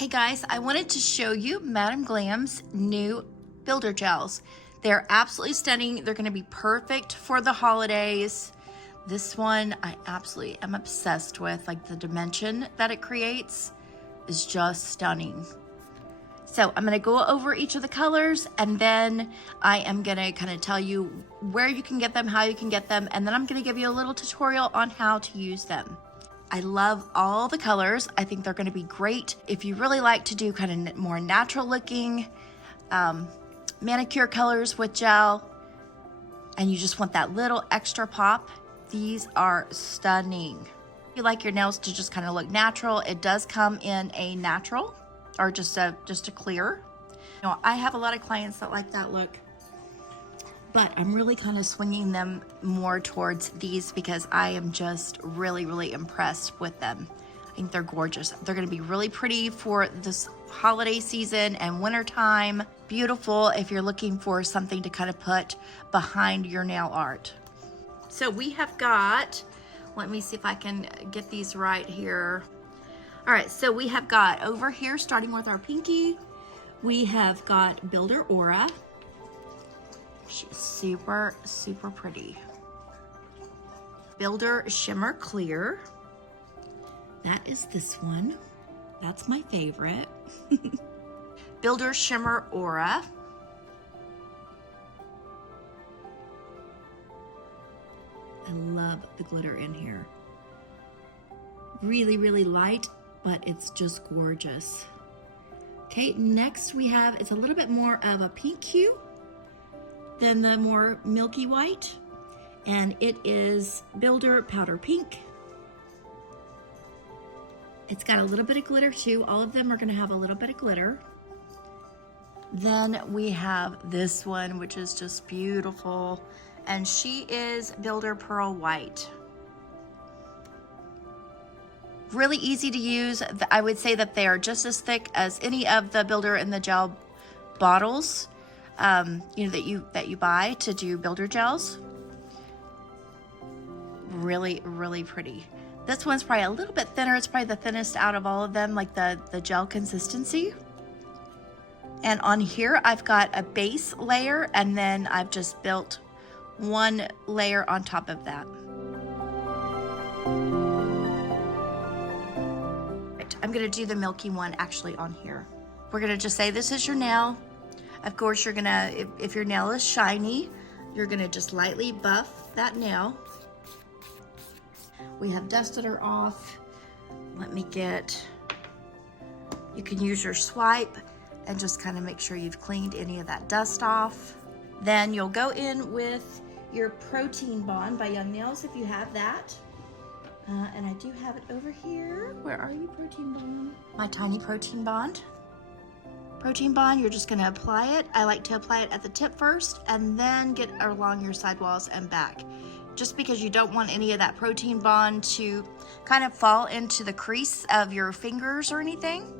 Hey guys, I wanted to show you Madam Glam's new builder gels. They're absolutely stunning. They're gonna be perfect for the holidays. This one I absolutely am obsessed with. Like, the dimension that it creates is just stunning. So I'm gonna go over each of the colors, and then I am gonna kind of tell you where you can get them, how you can get them, and then I'm gonna give you a little tutorial on how to use them. I love all the colors. I think they're gonna be great if you really like to do kind of more natural looking manicure colors with gel, and you just want that little extra pop. These are stunning. If you like your nails to just kind of look natural, it does come in a natural or just a clear. You know, I have a lot of clients that like that look, but I'm really kind of swinging them more towards these because I am just really impressed with them. I think they're gorgeous. They're gonna be really pretty for this holiday season and winter time. Beautiful if you're looking for something to kind of put behind your nail art. So we have got, let me see if I can get these right here. All right, so we have got over here, starting with our pinky, we have got Builder Aura. She's super pretty. Builder Shimmer Clear. That is this one. That's my favorite. Builder Shimmer Aura. I love the glitter in here. Really light, but it's just gorgeous. Okay, next we have, it's a little bit more of a pink hue than the more milky white, and it is Builder Powder Pink. It's got a little bit of glitter too. All of them are gonna have a little bit of glitter. Then we have this one, which is just beautiful, and she is Builder Pearl White. Really easy to use. I would say that they are just as thick as any of the Builder in the Gel bottles, you know, that you buy to do builder gels. Really pretty. This one's probably a little bit thinner. It's probably the thinnest out of all of them, like the gel consistency. And on here, I've got a base layer, and then I've just built one layer on top of that. Right, I'm gonna do the milky one actually on here. We're gonna just say this is your nail. Of course, you're gonna, if your nail is shiny, you're gonna just lightly buff that nail. We have dusted her off. Let me get, you can use your swipe and just kind of make sure you've cleaned any of that dust off. Then you'll go in with your Protein Bond by Young Nails if you have that. And I do have it over here. Where are you, Protein Bond? My tiny Protein Bond. Protein Bond, you're just gonna apply it. I like to apply it at the tip first and then get along your sidewalls and back. Just because you don't want any of that Protein Bond to kind of fall into the crease of your fingers or anything,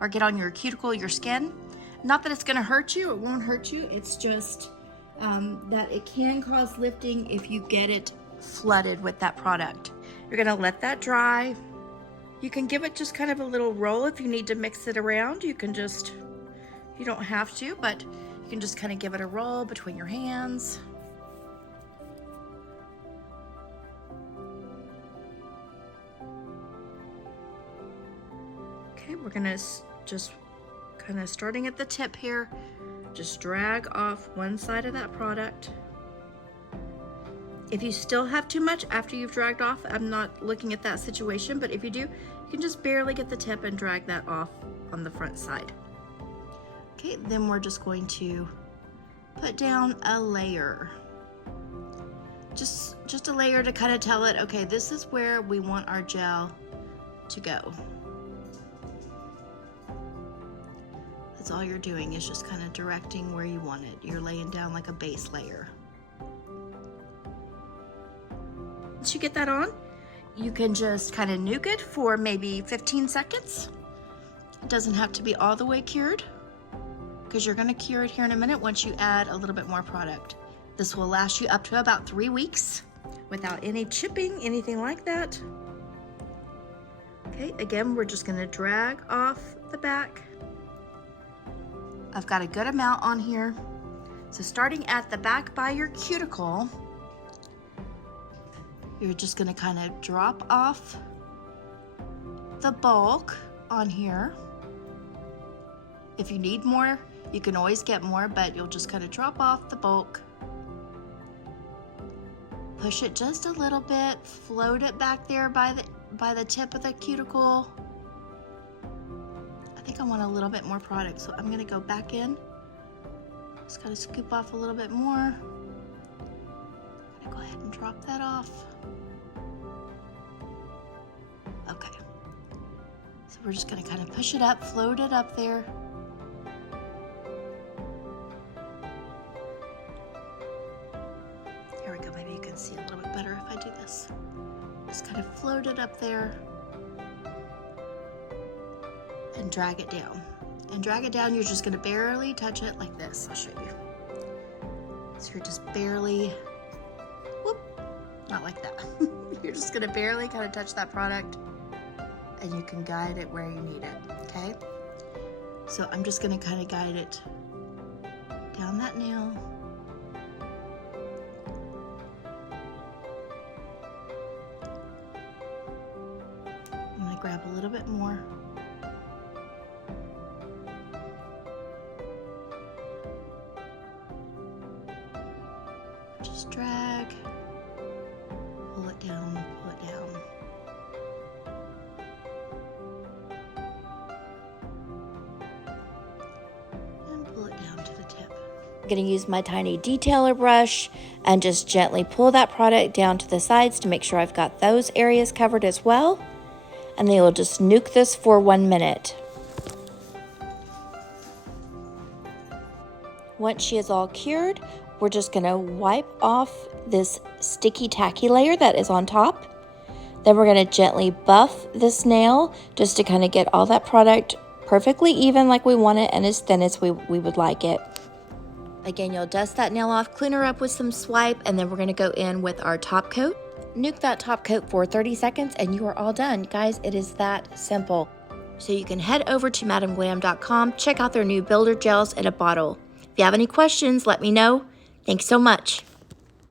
or get on your cuticle, your skin. Not that it's gonna hurt you, it won't hurt you. It's just that it can cause lifting if you get it flooded with that product. You're gonna let that dry. You can give it just kind of a little roll if you need to mix it around. You can just, you don't have to, but you can just kind of give it a roll between your hands. Okay, we're gonna just kind of starting at the tip here, just drag off one side of that product. If you still have too much after you've dragged off, I'm not looking at that situation, but if you do, you can just barely get the tip and drag that off on the front side. Okay, then we're just going to put down a layer. Just a layer to kind of tell it, okay, this is where we want our gel to go. That's all you're doing, is just kind of directing where you want it. You're laying down like a base layer. Once you get that on, you can just kind of nuke it for maybe 15 seconds. It doesn't have to be all the way cured, because you're gonna cure it here in a minute once you add a little bit more product. This will last you up to about 3 weeks without any chipping, anything like that. Okay, again, we're just gonna drag off the back. I've got a good amount on here. So starting at the back by your cuticle, you're just gonna kind of drop off the bulk on here. If you need more, you can always get more, but you'll just kind of drop off the bulk. Push it just a little bit, float it back there by the tip of the cuticle. I think I want a little bit more product, so I'm gonna go back in. Just gotta scoop off a little bit more. I'm gonna go ahead and drop that off. Okay. So we're just gonna kind of push it up, float it up there. Here we go, maybe you can see a little bit better if I do this. Just kind of float it up there and drag it down. And drag it down, you're just gonna barely touch it like this. I'll show you. So you're just barely, whoop, not like that. You're just gonna barely kind of touch that product and you can guide it where you need it, okay? So I'm just gonna kind of guide it down that nail. I'm gonna grab a little bit more. Just drag, pull it down, pull it down. And pull it down to the tip. I'm gonna use my tiny detailer brush and just gently pull that product down to the sides to make sure I've got those areas covered as well. And then you'll just nuke this for 1 minute. Once she is all cured, we're just gonna wipe off this sticky tacky layer that is on top. Then we're gonna gently buff this nail just to kind of get all that product perfectly even like we want it and as thin as we would like it. Again, you'll dust that nail off, clean her up with some swipe, and then we're gonna go in with our top coat. Nuke that top coat for 30 seconds and you are all done. Guys, it is that simple. So you can head over to madamglam.com, check out their new builder gels in a bottle. If you have any questions, let me know. Thanks so much.